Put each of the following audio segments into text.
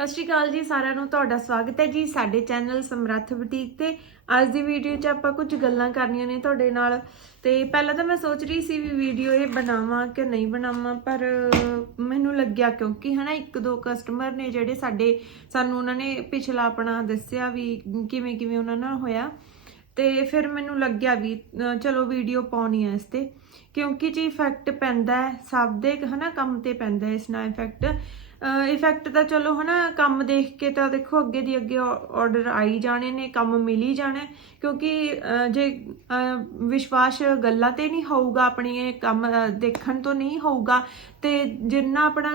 ਸਤਿ ਸ਼੍ਰੀ ਅਕਾਲ ਜੀ, ਸਾਰਿਆਂ ਨੂੰ ਤੁਹਾਡਾ ਸਵਾਗਤ ਹੈ ਜੀ ਸਾਡੇ ਚੈਨਲ ਸਮਰੱਥ ਬੁਟੀਕ ਤੇ। ਅੱਜ ਦੀ ਵੀਡੀਓ 'ਚ ਆਪਾਂ ਕੁਝ ਗੱਲਾਂ ਕਰਨੀਆਂ ਨੇ ਤੁਹਾਡੇ ਨਾਲ। ਤੇ ਪਹਿਲਾਂ ਤਾਂ ਮੈਂ ਸੋਚ ਰਹੀ ਸੀ ਵੀ ਵੀਡੀਓ ਇਹ ਬਣਾਵਾਂ ਕਿ ਨਹੀਂ ਬਣਾਵਾਂ, ਪਰ ਮੈਨੂੰ ਲੱਗਿਆ ਕਿਉਂਕਿ ਹਨਾ ਇੱਕ ਦੋ ਕਸਟਮਰ ਨੇ ਜਿਹੜੇ ਸਾਡੇ, ਸਾਨੂੰ ਉਹਨਾਂ ਨੇ ਪਿਛਲਾ ਆਪਣਾ ਦੱਸਿਆ ਵੀ ਕਿਵੇਂ ਕਿਵੇਂ ਉਹਨਾਂ ਨਾਲ ਹੋਇਆ। ਤੇ ਫਿਰ ਮੈਨੂੰ ਲੱਗਿਆ ਵੀ ਚਲੋ ਵੀਡੀਓ ਪਾਉਣੀ ਹੈ ਇਸ ਤੇ। ਕਿਉਂਕਿ ਜੀ ਇਫੈਕਟ ਪੈਂਦਾ ਸਭ ਦੇ ਹਨਾ ਕੰਮ ਤੇ ਪੈਂਦਾ ਇਸ ਨਾਲ ਇਫੈਕਟ ਇਫੈਕਟ ਤਾਂ ਚਲੋ ਹਨਾ, ਕੰਮ ਦੇਖ ਕੇ ਤਾਂ ਦੇਖੋ ਅੱਗੇ ਦੀ ਅੱਗੇ ਆਰਡਰ ਆਈ ਜਾਣੇ ਨੇ, ਕੰਮ ਮਿਲ ਹੀ ਜਾਣਾ, ਕਿਉਂਕਿ ਜੇ ਵਿਸ਼ਵਾਸ ਗੱਲਾਂ ਤੇ ਨਹੀਂ ਹੋਊਗਾ, ਆਪਣੀ ਇਹ ਕੰਮ ਦੇਖਣ ਤੋਂ ਨਹੀਂ ਹੋਊਗਾ, ਤੇ ਜਿੰਨਾ ਆਪਣਾ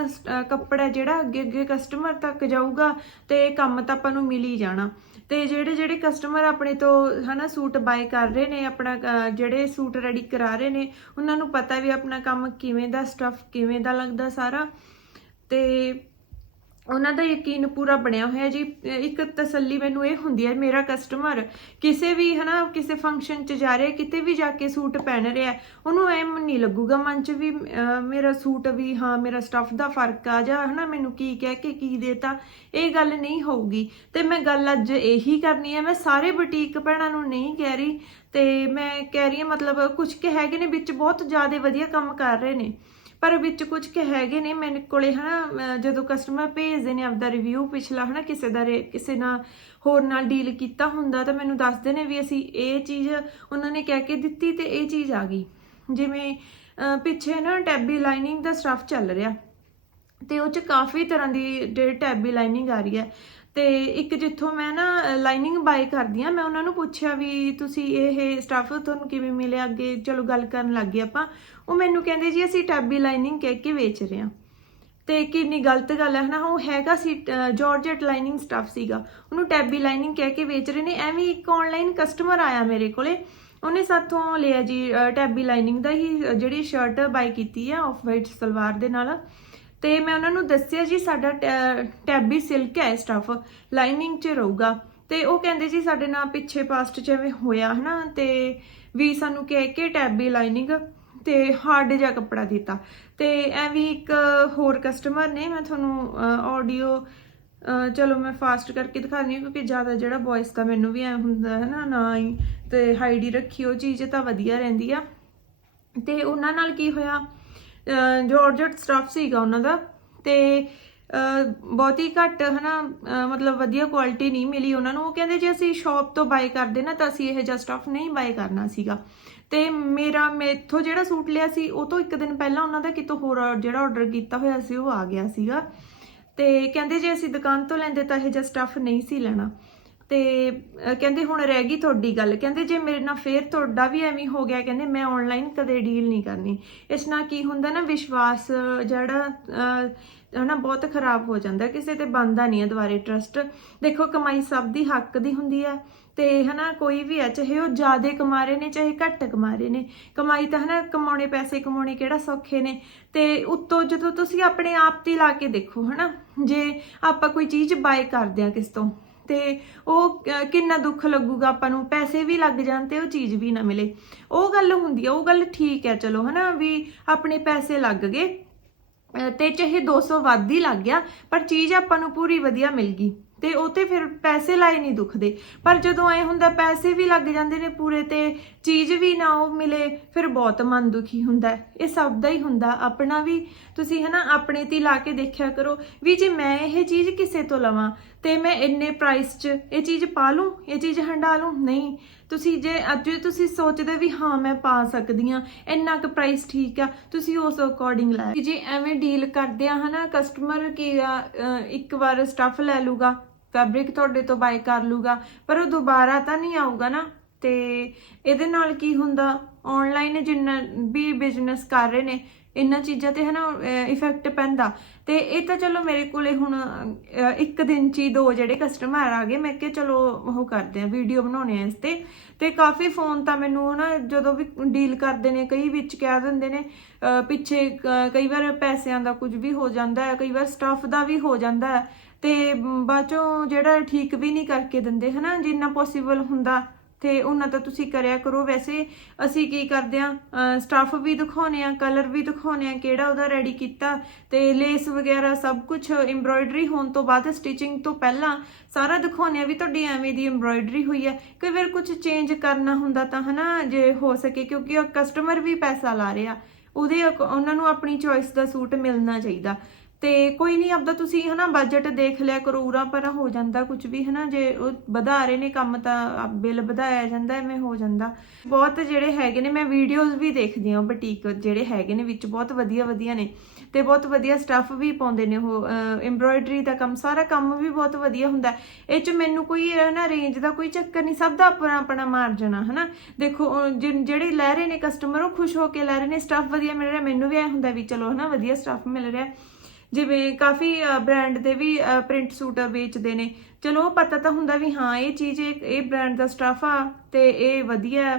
ਕੱਪੜਾ ਜਿਹੜਾ ਅੱਗੇ ਅੱਗੇ ਕਸਟਮਰ ਤੱਕ ਜਾਊਗਾ, ਤੇ ਕੰਮ ਤਾਂ ਆਪਾਂ ਨੂੰ ਮਿਲ ਹੀ ਜਾਣਾ। ਤੇ ਜਿਹੜੇ ਜਿਹੜੇ ਕਸਟਮਰ ਆਪਣੇ ਤੋਂ ਹਨਾ ਸੂਟ ਬਾਏ ਕਰ ਰਹੇ ਨੇ, ਆਪਣਾ ਜਿਹੜੇ ਸੂਟ ਰੈਡੀ ਕਰਾ ਰਹੇ ਨੇ, ਉਹਨਾਂ ਨੂੰ ਪਤਾ ਵੀ ਆਪਣਾ ਕੰਮ ਕਿਵੇਂ ਦਾ ਸਟਫ ਕਿਵੇਂ ਦਾ ਲੱਗਦਾ ਸਾਰਾ। ਤੇ ਉਹਨਾਂ ਦਾ ਯਕੀਨ ਪੂਰਾ ਬਣਿਆ ਹੋਇਆ ਜੀ। ਇੱਕ ਤਸੱਲੀ ਮੈਨੂੰ ਇਹ ਹੁੰਦੀ ਹੈ, ਮੇਰਾ ਕਸਟਮਰ ਕਿਸੇ ਵੀ, ਹਨਾ, ਕਿਸੇ ਫੰਕਸ਼ਨ 'ਚ ਜਾ ਰਿਹਾ, ਕਿਤੇ ਵੀ ਜਾ ਕੇ ਸੂਟ ਪਹਿਨ ਰਿਹਾ, ਉਹਨੂੰ ਐ ਨਹੀਂ ਲੱਗੂਗਾ ਮਨ 'ਚ ਵੀ ਮੇਰਾ ਸੂਟ ਵੀ, ਹਾਂ, ਮੇਰਾ ਸਟਫ ਦਾ ਫ਼ਰਕ ਆ ਜਾਂ, ਹਨਾ, ਮੈਨੂੰ ਕੀ ਕਹਿ ਕੇ ਕੀ ਦੇਤਾ, ਇਹ ਗੱਲ ਨਹੀਂ ਹੋਊਗੀ। ਤੇ ਮੈਂ ਗੱਲ ਅੱਜ ਇਹੀ ਕਰਨੀ ਹੈ, ਮੈਂ ਸਾਰੇ ਬੁਟੀਕ ਭੈਣਾਂ ਨੂੰ ਨਹੀਂ ਕਹਿ ਰਹੀ, ਤੇ ਮੈਂ ਕਹਿ ਰਹੀ ਹਾਂ, ਮਤਲਬ ਕੁਝ ਕਿ ਹੈਗੇ ਨੇ, ਵਿੱਚ ਬਹੁਤ ਜ਼ਿਆਦਾ ਵਧੀਆ ਕੰਮ ਕਰ ਰਹੇ ਨੇ। ਪਰ ਵਿੱਚ ਕੁਝ ਕਿ ਹੈਗੇ ਨੇ ਮੇਰੇ ਕੋਲੇ, ਹਨਾ, ਅਹ, ਜਦੋਂ ਕਸਟਮਰ ਭੇਜਦੇ ਨੇ ਆਪਦਾ ਰਿਵਿਊ ਪਿਛਲਾ, ਹਨਾ, ਕਿਸੇ ਦਾ ਕਿਸੇ ਨਾਲ ਹੋਰ ਨਾਲ ਡੀਲ ਕੀਤਾ ਹੁੰਦਾ ਤਾਂ ਮੈਨੂੰ ਦੱਸਦੇ ਨੇ ਵੀ ਅਸੀਂ ਇਹ ਚੀਜ਼ ਉਹਨਾਂ ਨੇ ਕਹਿ ਕੇ ਦਿੱਤੀ ਤੇ ਇਹ ਚੀਜ਼ ਆ ਗਈ। ਜਿਵੇਂ ਪਿੱਛੇ ਨਾ ਟੈਬੀ ਲਾਈਨਿੰਗ ਦਾ ਸਟਫ ਚੱਲ ਰਿਹਾ ਤੇ ਉਹ ਚ ਕਾਫੀ ਤਰ੍ਹਾਂ ਦੀ ਜਿਹੜੀ ਟੈਬੀ ਲਾਈਨਿੰਗ ਆ ਰਹੀ ਹੈ ਤੇ ਇੱਕ ਜਿੱਥੋਂ ਮੈਂ ਨਾ ਲਾਈਨਿੰਗ ਬਾਈ ਕਰਦੀ ਆ ਮੈਂ ਉਹਨਾਂ ਨੂੰ ਪੁੱਛਿਆ ਵੀ ਤੁਸੀਂ ਇਹ ਸਟਾਫ ਤੁਹਾਨੂੰ ਕਿਵੇਂ ਮਿਲਿਆ? ਅੱਗੇ ਚਲੋ ਗੱਲ ਕਰਨ ਲੱਗ ਗਏ ਆਪਾਂ। ਉਹ ਮੈਨੂੰ ਕਹਿੰਦੇ ਜੀ, ਅਸੀਂ ਟੈਬੀ ਲਾਈਨਿੰਗ ਕਹਿ ਕੇ ਵੇਚ ਰਹੇ ਹਾਂ। ਤੇ ਕਿੰਨੀ ਗਲਤ ਗੱਲ ਹੈ ਨਾ, ਉਹ ਹੈਗਾ ਸੀ ਜਾਰਜਟ ਲਾਈਨਿੰਗ ਸਟਫ ਸੀਗਾ। ਉਹਨੂੰ ਟੈਬੀ ਲਾਈਨਿੰਗ ਕਹਿ ਕੇ ਵੇਚ ਰਹੇ ਨੇ। ਐਵੇਂ ਇੱਕ ਆਨਲਾਈਨ ਕਸਟਮਰ ਆਇਆ ਮੇਰੇ ਕੋਲੇ। ਉਹਨੇ ਸਾਥੋਂ ਲਿਆ ਜੀ ਟੈਬੀ ਲਾਈਨਿੰਗ ਦਾ ਹੀ ਜਿਹੜੀ ਸ਼ਰਟ ਬਾਈ ਕੀਤੀ ਆ ਆਫ ਵਾਈਟ ਸਲਵਾਰ ਦੇ ਨਾਲ। ਤੇ ਮੈਂ ਉਹਨਾਂ ਨੂੰ ਦੱਸਿਆ ਜੀ, ਸਾਡਾ ਟੈ- ਟੈਬੀ ਸਿਲਕ ਹੈ ਸਟਫ ਲਾਈਨਿੰਗ 'ਚ ਰਹੂਗਾ। ਤੇ ਉਹ ਕਹਿੰਦੇ ਜੀ, ਸਾਡੇ ਨਾਲ ਪਿੱਛੇ ਪਾਸਟ 'ਚ ਐਵੇਂ ਹੋਇਆ ਹਨਾ, ਤੇ ਵੀ ਸਾਨੂੰ ਕਹਿ ਕੇ ਟੈਬੀ ਲਾਈਨਿੰਗ ਤੇ ਹਾਰਡ ਜਿਹਾ ਕੱਪੜਾ ਦਿੱਤਾ। ਤੇ ਐਵੇਂ ਇੱਕ ਹੋਰ ਕਸਟਮਰ ਨੇ, ਮੈਂ ਤੁਹਾਨੂੰ ਆਡੀਓ ਚਲੋ ਮੈਂ ਫਾਸਟ ਕਰਕੇ ਦਿਖਾਉਂਦੀ ਹਾਂ, ਕਿਉਂਕਿ ਜ਼ਿਆਦਾ ਜਿਹੜਾ ਵੌਇਸ ਦਾ ਮੈਨੂੰ ਵੀ ਐ ਹੁੰਦਾ ਹੈ ਨਾ ਨਾ ਹੀ, ਤੇ ਹਾਈਡੀ ਰੱਖੀ ਉਹ ਚੀਜ਼ ਤਾਂ ਵਧੀਆ ਰਹਿੰਦੀ ਆ। ਤੇ ਉਹਨਾਂ ਨਾਲ ਕੀ ਹੋਇਆ ਜਾਰਜਟ ਸਟਫ ਸੀਗਾ ਉਹਨਾਂ ਦਾ ਤੇ ਅਹ, ਬਹੁਤੀ ਘੱਟ ਹਨਾ ਅਹ, ਮਤਲਬ ਵਧੀਆ ਕੁਆਲਿਟੀ ਨਹੀਂ ਮਿਲੀ ਉਹਨਾਂ ਨੂੰ। ਉਹ ਕਹਿੰਦੇ ਜੇ ਅਸੀਂ ਸ਼ਾਪ ਤੋਂ ਬਾਈ ਕਰਦੇ ਨਾ ਤਾਂ ਅਸੀਂ ਇਹ ਜਿਹਾ ਸਟਫ ਨਹੀਂ ਬਾਈ ਕਰਨਾ ਸੀਗਾ। ਤੇ ਮੇਰਾ ਮੇਥੋਂ ਜਿਹੜਾ ਸੂਟ ਲਿਆ ਸੀ ਉਹ ਤੋਂ ਇੱਕ ਦਿਨ ਪਹਿਲਾਂ ਉਹਨਾਂ ਦਾ ਕਿਤੋਂ ਹੋਰ ਜਿਹੜਾ ਆਰਡਰ ਕੀਤਾ ਹੋਇਆ ਸੀ ਉਹ ਆ ਗਿਆ ਸੀਗਾ। ਤੇ ਕਹਿੰਦੇ ਜੇ ਅਸੀਂ ਦੁਕਾਨ ਤੋਂ ਲੈਂਦੇ ਤਾਂ ਇਹ ਜਿਹਾ ਸਟਫ ਨਹੀਂ ਸੀ ਲੈਣਾ। ਤੇ ਕਹਿੰਦੇ ਹੁਣ ਰਹਿ ਗਈ ਤੁਹਾਡੀ ਗੱਲ। ਕਹਿੰਦੇ ਜੇ ਮੇਰੇ ਨਾਲ ਫੇਰ ਤੁਹਾਡਾ ਵੀ ਐਵੇਂ ਹੋ ਗਿਆ ਕਹਿੰਦੇ ਮੈਂ ਆਨਲਾਈਨ ਕਦੇ ਡੀਲ ਨਹੀਂ ਕਰਨੀ। ਇਸ ਨਾਲ ਕੀ ਹੁੰਦਾ ਨਾ ਵਿਸ਼ਵਾਸ ਜਿਹੜਾ ਅਹ, ਹਨਾ ਬਹੁਤ ਖਰਾਬ ਹੋ ਜਾਂਦਾ। ਕਿਸੇ ਤੇ ਬੰਦਾ ਨਹੀਂ ਹੈ ਦੁਬਾਰੇ ਟਰਸਟ ਦੇਖੋ ਕਮਾਈ ਸਭ ਦੀ ਹੱਕ ਦੀ ਹੁੰਦੀ ਹੈ। ਤੇ ਹਨਾ ਕੋਈ ਵੀ ਹੈ ਚਾਹੇ ਉਹ ਜ਼ਿਆਦੇ ਕਮਾ ਰਹੇ ਨੇ ਚਾਹੇ ਘੱਟ ਕਮਾ ਰਹੇ ਨੇ। ਕਮਾਈ ਤਾਂ ਹਨਾ ਕਮਾਉਣੇ ਪੈਸੇ ਕਮਾਉਣੇ ਕਿਹੜਾ ਸੌਖੇ ਨੇ। ਤੇ ਉੱਤੋਂ ਜਦੋਂ ਤੁਸੀਂ ਆਪਣੇ ਆਪ ਤੇ ਲਾ ਕੇ ਦੇਖੋ ਹਨਾ ਜੇ ਆਪਾਂ ਕੋਈ ਚੀਜ਼ ਬਾਏ ਕਰਦੇ ਆ ਕਿਸ ਤੋਂ ਤੇ ਉਹ ਕਿੰਨਾ ਦੁੱਖ ਲੱਗੂਗਾ ਆਪਾਂ ਨੂੰ, ਪੈਸੇ ਵੀ ਲੱਗ ਜਾਣ ਤੇ ਉਹ ਚੀਜ਼ ਵੀ ਨਾ ਮਿਲੇ। ਉਹ ਗੱਲ ਹੁੰਦੀ ਆ, ਉਹ ਗੱਲ ਠੀਕ ਹੈ ਚਲੋ, ਹਨਾ, ਵੀ ਆਪਣੇ ਪੈਸੇ ਲੱਗ ਗਏ ਤੇ ਚਾਹੇ 200 ਵੱਧ ਹੀ ਲੱਗ ਗਿਆ, ਪਰ ਚੀਜ਼ ਆਪਾਂ ਨੂੰ ਪੂਰੀ ਵਧੀਆ ਮਿਲ ਗਈ। ਤੇ ਉਹ ਤੇ ਫਿਰ ਪੈਸੇ ਲਾਏ ਨਹੀਂ ਦੁਖਦੇ। ਪਰ ਜਦੋਂ ਐ ਹੁੰਦਾ, ਪੈਸੇ ਵੀ ਲੱਗ ਜਾਂਦੇ ਨੇ ਪੂਰੇ ਤੇ ਚੀਜ਼ ਵੀ ਨਾ ਉਹ ਮਿਲੇ, ਫਿਰ ਬਹੁਤ ਮਨ ਦੁਖੀ ਹੁੰਦਾ। ਇਹ ਸਭ ਦਾ ਹੀ ਹੁੰਦਾ। ਆਪਣਾ ਵੀ ਤੁਸੀਂ ਹਨਾ, ਆਪਣੇ ਤੇ ਲਾ ਕੇ ਦੇਖਿਆ ਕਰੋ ਵੀ ਜੇ ਮੈਂ ਇਹ ਚੀਜ਼ ਕਿਸੇ ਤੋਂ ਲਵਾਂ ਤੇ ਮੈਂ ਇੰਨੇ ਪ੍ਰਾਈਸ 'ਚ ਇਹ ਚੀਜ਼ ਪਾ ਲੂੰ, ਇਹ ਚੀਜ਼ ਹੰਡਾ ਲੂੰ, ਨਹੀਂ। ਤੁਸੀਂ ਜੇ ਅੱਜ ਤੁਸੀਂ ਸੋਚਦੇ ਵੀ ਹਾਂ, ਮੈਂ ਪਾ ਸਕਦੀ ਆ ਇੰਨਾ ਕੁ ਪ੍ਰਾਈਸ ਠੀਕ ਆ, ਤੁਸੀਂ ਉਸ ਅਕੋਰਡਿੰਗ ਲੈ ਜੇ ਐਵੇਂ ਡੀਲ ਕਰਦੇ ਆ, ਹਨਾ ਕਸਟਮਰ ਕੀ ਇੱਕ ਵਾਰ ਸਟਫ ਲੈ ਲੂਗਾ ਫੈਬਰਿਕ ਤੁਹਾਡੇ ਤੋਂ ਬਾਈ ਕਰ ਲੂਗਾ, ਪਰ ਉਹ ਦੁਬਾਰਾ ਤਾਂ ਨਹੀਂ ਆਊਗਾ ਨਾ। ਤੇ ਇਹਦੇ ਨਾਲ ਕੀ ਹੁੰਦਾ? ਆਨਲਾਈਨ ਜਿੰਨਾ ਵੀ ਬਿਜ਼ਨਸ ਕਰ ਰਹੇ ਨੇ ਇਹਨਾਂ ਚੀਜ਼ਾਂ ਤੇ ਹਨਾ ਇਫੈਕਟ ਪੈਂਦਾ। ਤੇ ਇਹ ਤਾਂ ਚਲੋ ਮੇਰੇ ਕੋਲੇ ਹੁਣ ਇੱਕ ਦਿਨ ਚ ਹੀ ਦੋ ਜਿਹੜੇ ਕਸਟਮਰ ਆ ਗਏ। ਮੈਂ ਕਿਹਾ ਚਲੋ ਉਹ ਕਰਦੇ ਆ ਵੀਡੀਓ ਬਣਾਉਣੇ ਆ ਇਸ ਤੇ। ਤੇ ਕਾਫੀ ਫੋਨ ਤਾਂ ਮੈਨੂੰ ਹਨਾ ਜਦੋਂ ਵੀ ਡੀਲ ਕਰਦੇ ਨੇ, ਕਈ ਵਿੱਚ ਕਹਿ ਦਿੰਦੇ ਨੇ ਪਿੱਛੇ ਕਈ ਵਾਰ ਪੈਸਿਆਂ ਦਾ ਕੁਝ ਵੀ ਹੋ ਜਾਂਦਾ ਹੈ, ਕਈ ਵਾਰ ਸਟਾਫ ਦਾ ਵੀ ਹੋ ਜਾਂਦਾ ਹੈ। ਤੇ ਬਾਅਦ ਚੋਂ ਜਿਹੜਾ ਠੀਕ ਵੀ ਨਹੀਂ ਕਰਕੇ ਦਿੰਦੇ, ਹਨਾ, ਜਿੰਨਾ ਪੋਸੀਬਲ ਹੁੰਦਾ। ਤੇ ਉਹਨਾਂ ਤਾਂ ਤੁਸੀਂ ਕਰਿਆ ਕਰੋ। ਵੈਸੇ ਅਸੀਂ ਕੀ ਕਰਦੇ ਆ ਸਟਾਫ ਵੀ ਦਿਖਾਉਨੇ ਆ ਕਲਰ ਵੀ ਦਿਖਾਉਨੇ ਆ ਕਿਹੜਾ ਉਹਦਾ ਰੈਡੀ ਕੀਤਾ ਤੇ ਲੇਸ ਵਗੈਰਾ ਸਭ ਕੁਝ ਐਮਬ੍ਰੋਇਡਰੀ ਹੋਣ ਤੋਂ ਬਾਅਦ ਸਟਿਚਿੰਗ ਤੋਂ ਪਹਿਲਾਂ ਸਾਰਾ ਦਿਖਾਉਨੇ ਆ ਵੀ ਤੁਹਾਡੀ ਐਵੇਂ ਦੀ ਐਮਬ੍ਰੋਇਡਰੀ ਹੋਈ ਹੈ। ਕਈ ਵਾਰ ਕੁਝ ਚੇਂਜ ਕਰਨਾ ਹੁੰਦਾ ਤਾਂ ਹਨਾ ਜੇ ਹੋ ਸਕੇ, ਕਿਉਂਕਿ ਕਸਟਮਰ ਵੀ ਪੈਸਾ ਲਾ ਰਿਹਾ। ਉਹਦੇ ਅਕ- ਉਹਨਾਂ ਨੂੰ ਆਪਣੀ ਚੋਇਸ ਦਾ ਸੂਟ ਮਿਲਣਾ ਚਾਹੀਦਾ। ਤੇ ਕੋਈ ਨਹੀਂ ਆਪਦਾ ਤੁਸੀਂ ਹਨਾ ਬਜਟ ਦੇਖ ਲਿਆ ਕਰੋ, ਉਰਾ ਪਰਾ ਹੋ ਜਾਂਦਾ ਕੁਝ ਵੀ ਹਨਾ, ਜੇ ਉਹ ਵਧਾ ਰਹੇ ਨੇ ਕੰਮ ਤਾਂ ਬਿੱਲ ਵਧਾਇਆ ਜਾਂਦਾ, ਐਵੇਂ ਹੋ ਜਾਂਦਾ। ਬਹੁਤ ਜਿਹੜੇ ਹੈਗੇ ਨੇ, ਮੈਂ ਵੀਡੀਓਜ਼ ਵੀ ਦੇਖਦੀ ਹਾਂ ਬੁਟੀਕ ਜਿਹੜੇ ਹੈਗੇ ਨੇ ਵਿੱਚ, ਬਹੁਤ ਵਧੀਆ ਵਧੀਆ ਨੇ। ਤੇ ਬਹੁਤ ਵਧੀਆ ਸਟੱਫ ਵੀ ਪਾਉਂਦੇ ਨੇ ਉਹ ਐਮਬ੍ਰੋਇਡਰੀ ਦਾ ਕੰਮ, ਸਾਰਾ ਕੰਮ ਵੀ ਬਹੁਤ ਵਧੀਆ ਹੁੰਦਾ। ਹੈ। ਇਹ ਚ ਮੈਨੂੰ ਕੋਈ ਨਾ ਰੇਂਜ ਦਾ ਕੋਈ ਚੱਕਰ ਨਹੀਂ ਸਭ ਦਾ ਆਪਣਾ ਆਪਣਾ ਮਾਰਜਨ ਆ, ਹਨਾ। ਦੇਖੋ, ਉਹ ਜਿਹੜੇ ਲੈ ਰਹੇ ਨੇ ਕਸਟਮਰ ਉਹ ਖੁਸ਼ ਹੋ ਕੇ ਲੈ ਰਹੇ ਨੇ ਸਟੱਫ ਵਧੀਆ ਮਿਲ ਰਿਹਾ। ਮੈਨੂੰ ਵੀ ਐ ਹੁੰਦਾ ਵੀ ਚਲੋ ਹਨਾ, ਵਧੀਆ ਸਟੱਫ ਮਿਲ ਰਿਹਾ। ਜਿਵੇਂ ਕਾਫੀ ਬ੍ਰਾਂਡ ਦੇ ਵੀ ਪ੍ਰਿੰਟ ਸੂਟ ਵੇਚਦੇ ਨੇ। ਚਲੋ, ਪਤਾ ਤਾਂ ਹੁੰਦਾ ਵੀ ਹਾਂ, ਇਹ ਚੀਜ਼, ਇਹ ਬ੍ਰਾਂਡ ਦਾ ਸਟੱਫ ਆ ਤੇ ਇਹ ਵਧੀਆ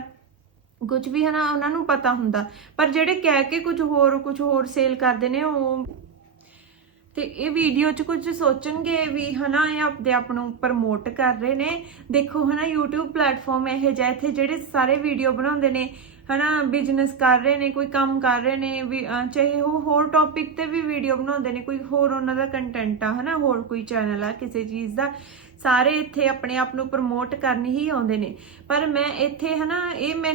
ਕੁਝ ਵੀ ਹਨਾ ਉਹਨਾਂ ਨੂੰ ਪਤਾ ਹੁੰਦਾ। ਪਰ ਜਿਹੜੇ ਕਹਿ ਕੇ ਕੁਝ ਹੋਰ ਕੁਝ ਹੋਰ ਸੇਲ ਕਰਦੇ ਨੇ, ਉਹ ਤੇ ਇਹ ਵੀਡੀਓ 'ਚ ਕੁਝ ਸੋਚਣਗੇ ਵੀ ਹਨਾ, ਇਹ ਆਪਦੇ ਆਪ ਨੂੰ ਪ੍ਰਮੋਟ ਕਰ ਰਹੇ ਨੇ। ਦੇਖੋ ਹਨਾ, YouTube ਪਲੇਟਫਾਰਮ ਇਹ ਜਿਹਾ, ਇੱਥੇ ਜਿਹੜੇ ਸਾਰੇ ਵੀਡੀਓ ਬਣਾਉਂਦੇ ਨੇ ਹਨਾ ਬਿਜ਼ਨਸ ਕਰ ਰਹੇ ਨੇ, ਕੋਈ ਕੰਮ ਕਰ ਰਹੇ ਨੇ, ਵੀ ਚਾਹੇ ਉਹ ਹੋਰ ਟੌਪਿਕ ਤੇ ਵੀ ਵੀਡੀਓ ਬਣਾਉਂਦੇ ਨੇ, ਕੋਈ ਹੋਰ ਉਹਨਾਂ ਦਾ ਕੰਟੈਂਟ ਆ, ਹਨਾ, ਹੋਰ ਕੋਈ ਚੈਨਲ ਆ, ਕਿਸੇ ਚੀਜ਼ ਦਾ, ਸਾਰੇ ਇੱਥੇ ਆਪਣੇ ਆਪ ਨੂੰ ਪ੍ਰਮੋਟ ਕਰਨ ਹੀ ਆਉਂਦੇ ਨੇ। ਪਰ ਮੈਂ ਇੱਥੇ, ਹਨਾ, ਇਹ ਮੈਂ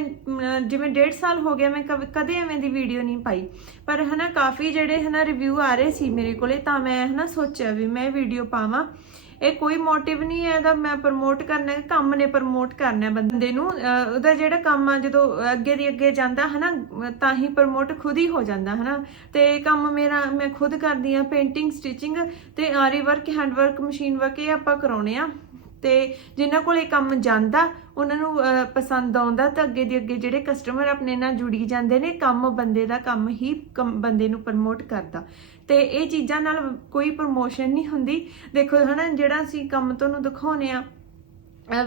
ਜਿਵੇਂ ਡੇਢ ਸਾਲ ਹੋ ਗਿਆ, ਮੈਂ ਕਵ- ਕਦੇ ਐਵੇਂ ਦੀ ਵੀਡੀਓ ਨਹੀਂ ਪਾਈ। ਪਰ, ਹਨਾ, ਕਾਫੀ ਜਿਹੜੇ, ਹਨਾ ਰਿਵਿਊ ਆ ਰਹੇ ਸੀ ਮੇਰੇ ਕੋਲੇ, ਤਾਂ ਮੈਂ, ਹਨਾ, ਸੋਚਿਆ ਵੀ ਮੈਂ ਵੀਡੀਓ ਪਾਵਾਂ। ਇਹ ਕੋਈ ਮੋਟਿਵ ਨਹੀਂ ਹੈ ਇਹਦਾ ਮੈਂ ਪ੍ਰਮੋਟ ਕਰਨਾ ਹੈ, ਕੰਮ ਨੇ ਪ੍ਰਮੋਟ ਕਰਨਾ ਹੈ ਬੰਦੇ ਨੂੰ। ਉਹਦਾ ਜਿਹੜਾ ਕੰਮ ਆ, ਜਦੋਂ ਅੱਗੇ ਦੀ ਅੱਗੇ ਜਾਂਦਾ, ਹਨਾ ਅਹ ਤਾਂ ਹੀ ਪ੍ਰਮੋਟ ਖੁਦ ਹੀ ਹੋ ਜਾਂਦਾ, ਹਨਾ। ਤੇ ਕੰਮ ਮੇਰਾ, ਮੈਂ ਖੁਦ ਕਰਦੀ ਆ ਪੇਂਟਿੰਗ ਸਟਿਚਿੰਗ ਤੇ ਆਰੀ work hand work machine work ਇਹ ਆਪਾਂ ਕਰਾਉਣੇ ਆ। ਤੇ ਜਿਨ੍ਹਾਂ ਕੋਲ ਇਹ ਕੰਮ ਜਾਂਦਾ, ਉਹਨਾਂ ਨੂੰ ਪਸੰਦ ਆਉਂਦਾ ਤਾਂ ਅੱਗੇ ਦੀ ਅੱਗੇ ਜਿਹੜੇ ਕਸਟਮਰ ਆਪਣੇ ਨਾਲ ਜੁੜੀ ਜਾਂਦੇ ਨੇ, ਕੰਮ ਬੰਦੇ ਦਾ ਕੰਮ ਹੀ ਕੰਮ ਬੰਦੇ ਨੂੰ ਪ੍ਰਮੋਟ ਕਰਦਾ। ਤੇ ਇਹ ਚੀਜ਼ਾਂ ਨਾਲ ਕੋਈ ਪ੍ਰਮੋਸ਼ਨ ਨਹੀਂ ਹੁੰਦੀ। ਦੇਖੋ ਹਨਾ, ਜਿਹੜਾ ਅਸੀਂ ਕੰਮ ਤੁਹਾਨੂੰ ਦਿਖਾਉਨੇ ਆ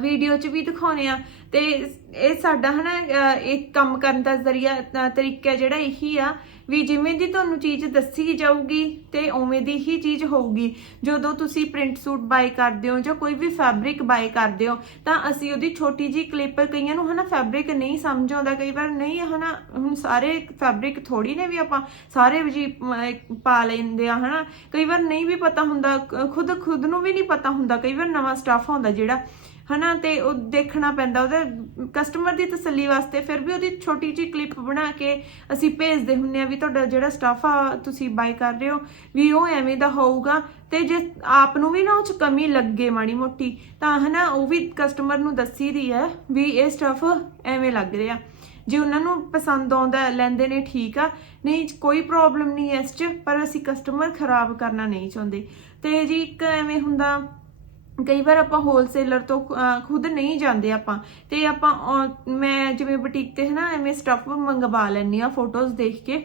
ਵੀਡੀਓ 'ਚ ਵੀ ਦਿਖਾਉਨੇ ਆ ਤੇ ਇਹ ਸਾਡਾ ਹਨਾ ਅਹ, ਕੰਮ ਕਰਨ ਦਾ ਜ਼ਰੀਆ ਤਰੀਕਾ ਜਿਹੜਾ ਇਹੀ ਆ ਵੀ ਜਿਵੇਂ ਦੀ ਤੁਹਾਨੂੰ ਚੀਜ਼ ਦੱਸੀ ਜਾਊਗੀ ਤੇ ਉਵੇਂ ਦੀ ਹੀ ਚੀਜ਼ ਹੋਊਗੀ। ਜਦੋਂ ਤੁਸੀਂ ਪ੍ਰਿੰਟ ਸੂਟ ਬਾਈ ਕਰਦੇ ਹੋ ਜਾਂ ਕੋਈ ਵੀ ਫੈਬਰਿਕ ਬਾਈ ਕਰਦੇ ਹੋ ਤਾਂ ਅਸੀਂ ਉਹਦੀ ਛੋਟੀ ਜੀ ਕਲਿੱਪ ਕਈਆਂ ਨੂੰ ਹਨਾ ਫੈਬਰਿਕ ਨਹੀਂ ਸਮਝ ਆਉਂਦਾ ਕਈ ਵਾਰ ਨਹੀਂ ਹਨਾ ਹੁਣ ਸਾਰੇ ਫੈਬਰਿਕ ਥੋੜੀ ਨੇ ਵੀ ਆਪਾਂ ਸਾਰੇ ਜੀ ਪਾ ਲੈਂਦੇ ਆ ਹਨਾ। ਕਈ ਵਾਰ ਨਹੀਂ ਵੀ ਪਤਾ ਹੁੰਦਾ ਖੁਦ ਖੁਦ ਨੂੰ ਵੀ ਨਹੀਂ ਪਤਾ ਹੁੰਦਾ ਕਈ ਵਾਰ ਨਵਾਂ ਸਟਾਫ ਹੁੰਦਾ ਜਿਹੜਾ ਹਨਾ ਤੇ ਉਹ ਦੇਖਣਾ ਪੈਂਦਾ ਉਹਦੇ ਕਸਟਮਰ ਦੀ ਤਸੱਲੀ ਵਾਸਤੇ ਫਿਰ ਵੀ ਉਹਦੀ ਛੋਟੀ ਜਿਹੀ ਕਲਿੱਪ ਬਣਾ ਕੇ ਅਸੀਂ ਭੇਜਦੇ ਹੁੰਨੇ ਆ ਵੀ ਤੁਹਾਡਾ ਜਿਹੜਾ ਸਟਾਫ ਆ, ਤੁਸੀਂ ਬਾਈ ਕਰ ਰਹੇ ਹੋ, ਵੀ ਉਹ ਐਵੇਂ ਦਾ ਹੋਊਗਾ। ਤੇ ਜੇ ਆਪ ਨੂੰ ਵੀ ਨਾ ਉਹ ਚ ਕਮੀ ਲੱਗੇ ਮਾੜੀ ਮੋਟੀ, ਤਾਂ ਹਨਾ ਉਹ ਵੀ ਕਸਟਮਰ ਨੂੰ ਦੱਸੀ ਦੀ ਹੈ ਵੀ ਇਹ ਸਟਾਫ ਐਵੇਂ ਲੱਗ ਰਿਹਾ। ਜੇ ਉਹਨਾਂ ਨੂੰ ਪਸੰਦ ਆਉਂਦਾ, ਲੈਂਦੇ ਨੇ ਠੀਕ ਆ, ਨਹੀਂ ਕੋਈ ਪ੍ਰੋਬਲਮ ਨਹੀਂ ਇਸ 'ਚ, ਪਰ ਅਸੀਂ ਕਸਟਮਰ ਖਰਾਬ ਕਰਨਾ ਨਹੀਂ ਚਾਹੁੰਦੇ। ਤੇ ਜੀ ਇੱਕ ਐਵੇਂ ਹੁੰਦਾ ਕਈ ਵਾਰ ਆਪਾਂ ਹੋਲਸੇਲਰ ਤੋਂ ਖੁਦ ਨਹੀਂ ਜਾਂਦੇ ਆਪਾਂ, ਤੇ ਆਪਾਂ ਮੈਂ ਜਿਵੇਂ ਬੁਟੀਕ ਤੇ ਹਨਾ, ਐਵੇਂ ਸਟਫ ਮੰਗਵਾ ਲੈਣੀ ਆ ਫੋਟੋਜ਼ ਦੇਖ ਕੇ।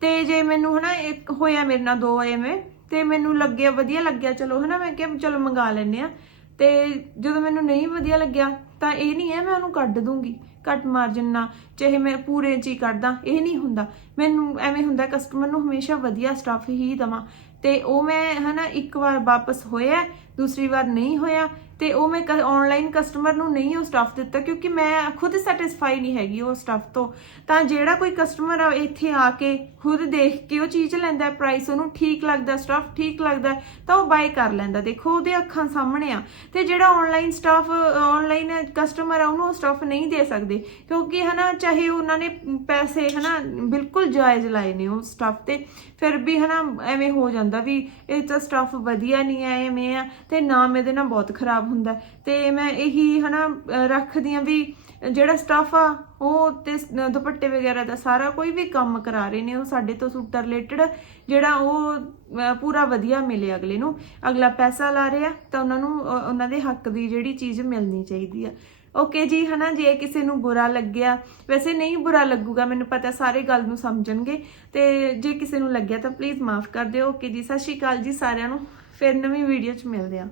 ਤੇ ਜੇ ਮੈਨੂੰ ਹਨਾ, ਇੱਕ ਹੋਇਆ ਮੇਰੇ ਨਾਲ ਦੋ ਐਵੇਂ, ਤੇ ਮੈਨੂੰ ਲੱਗਿਆ, ਵਧੀਆ ਲੱਗਿਆ, ਚਲੋ ਹਨਾ, ਮੈਂ ਕਿਹਾ ਚਲੋ ਮੰਗਾ ਲੈਨੇ ਆ ਤੇ ਜਦੋਂ ਮੈਨੂੰ ਨਹੀਂ ਵਧੀਆ ਲੱਗਿਆ, ਤਾਂ ਇਹ ਨਹੀਂ ਹੈ ਮੈਂ ਉਹਨੂੰ ਕੱਢ ਦੂੰਗੀ। ਘੱਟ ਮਾਰਜਨ ਨਾਲ, ਚਾਹੇ ਮੈਂ ਪੂਰੇ ਚ ਹੀ ਕੱਢਦਾ ਇਹ ਨਹੀਂ ਹੁੰਦਾ। ਮੈਨੂੰ ਐਵੇਂ ਹੁੰਦਾ ਕਸਟਮਰ ਨੂੰ ਹਮੇਸ਼ਾ ਵਧੀਆ ਸਟਫ ਹੀ ਦਵਾਂ। ਤੇ ਉਹ ਮੈਂ ਹਨਾ ਇੱਕ ਵਾਰ ਵਾਪਸ ਹੋਇਆ, ਦੂਸਰੀ ਵਾਰ ਨਹੀਂ ਹੋਇਆ ਤੇ ਉਹ ਮੈਂ ਆਨਲਾਈਨ ਕਸਟਮਰ ਨੂੰ ਨਹੀਂ ਉਹ ਸਟਫ ਦਿੱਤਾ ਕਿਉਂਕਿ ਮੈਂ ਖੁਦ ਸੈਟੀਸਫਾਈ ਨਹੀਂ ਹੈਗੀ ਉਹ ਸਟਫ ਤੋਂ। ਤਾਂ ਜਿਹੜਾ ਕੋਈ ਕਸਟਮਰ ਆ, ਇੱਥੇ ਆ ਕੇ ਖੁਦ ਦੇਖ ਕੇ ਉਹ ਚੀਜ਼ ਲੈਂਦਾ ਪ੍ਰਾਈਸ ਉਹਨੂੰ ਠੀਕ ਲੱਗਦਾ ਸਟਫ ਠੀਕ ਲੱਗਦਾ ਤਾਂ ਉਹ ਬਾਈ ਕਰ ਲੈਂਦਾ। ਦੇਖੋ ਉਹਦੇ ਅੱਖਾਂ ਸਾਹਮਣੇ ਆ। ਤੇ ਜਿਹੜਾ ਆਨਲਾਈਨ ਸਟਫ ਆਨਲਾਈਨ ਕਸਟਮਰ ਆ, ਉਹਨੂੰ ਉਹ ਸਟਫ ਨਹੀਂ ਦੇ ਸਕਦੇ। ਕਿਉਂਕਿ ਹਨਾ, ਚਾਹੇ ਉਹਨਾਂ ਨੇ ਪੈਸੇ ਹਨਾ, ਬਿਲਕੁਲ ਜਾਇਜ਼ ਲਾਏ ਨੇ ਉਹ ਸਟਫ ਤੇ, ਫਿਰ ਵੀ ਹਨਾ, ਐਵੇਂ ਹੋ ਜਾਂਦਾ ਵੀ ਇਹ ਤਾਂ ਸਟਫ ਵਧੀਆ ਨਹੀਂ ਹੈ, ਐਵੇਂ ਆ, ਤੇ ਨਾਮ ਇਹਦੇ ਨਾਲ ਬਹੁਤ ਖਰਾਬ ਹੁੰਦਾ ਤੇ ਮੈਂ ਇਹੀ ਹਨਾ, ਅਹ, ਰੱਖਦੀ ਆ ਵੀ ਜਿਹੜਾ ਸਟਫ ਆ, ਉਹ ਤੇ ਦੁਪੱਟੇ ਵਗੈਰਾ ਦਾ ਸਾਰਾ ਕੋਈ ਵੀ ਕੰਮ ਕਰਾ ਰਹੇ ਨੇ, ਉਹ ਸਾਡੇ ਤੋਂ ਸੂਟ ਰਿਲੇਟਡ ਜਿਹੜਾ ਉਹ ਪੂਰਾ ਵਧੀਆ ਮਿਲੇ ਅਗਲੇ ਨੂੰ। ਅਗਲਾ ਪੈਸਾ ਲਾ ਰਿਹਾ, ਤਾਂ ਉਹਨਾਂ ਨੂੰ ਉਹਨਾਂ ਦੇ ਹੱਕ ਦੀ ਜਿਹੜੀ ਚੀਜ਼ ਮਿਲਣੀ ਚਾਹੀਦੀ ਆ। ਓਕੇ ਜੀ, ਹਨਾ, ਜੇ ਕਿਸੇ ਨੂੰ ਬੁਰਾ ਲੱਗਿਆ, ਵੈਸੇ ਨਹੀਂ ਬੁਰਾ ਲੱਗੂਗਾ, ਮੈਨੂੰ ਪਤਾ ਸਾਰੇ ਗੱਲ ਨੂੰ ਸਮਝਣਗੇ। ਤੇ ਜੇ ਕਿਸੇ ਨੂੰ ਲੱਗਿਆ ਤਾਂ ਪਲੀਜ਼ ਮਾਫ ਕਰ ਦਿਓ। ਓਕੇ ਜੀ, ਸਤਿ ਸ਼੍ਰੀ ਅਕਾਲ ਜੀ ਸਾਰਿਆਂ ਨੂੰ। ਫਿਰ ਨਵੀਂ ਵੀਡੀਓ 'ਚ ਮਿਲਦੇ ਆ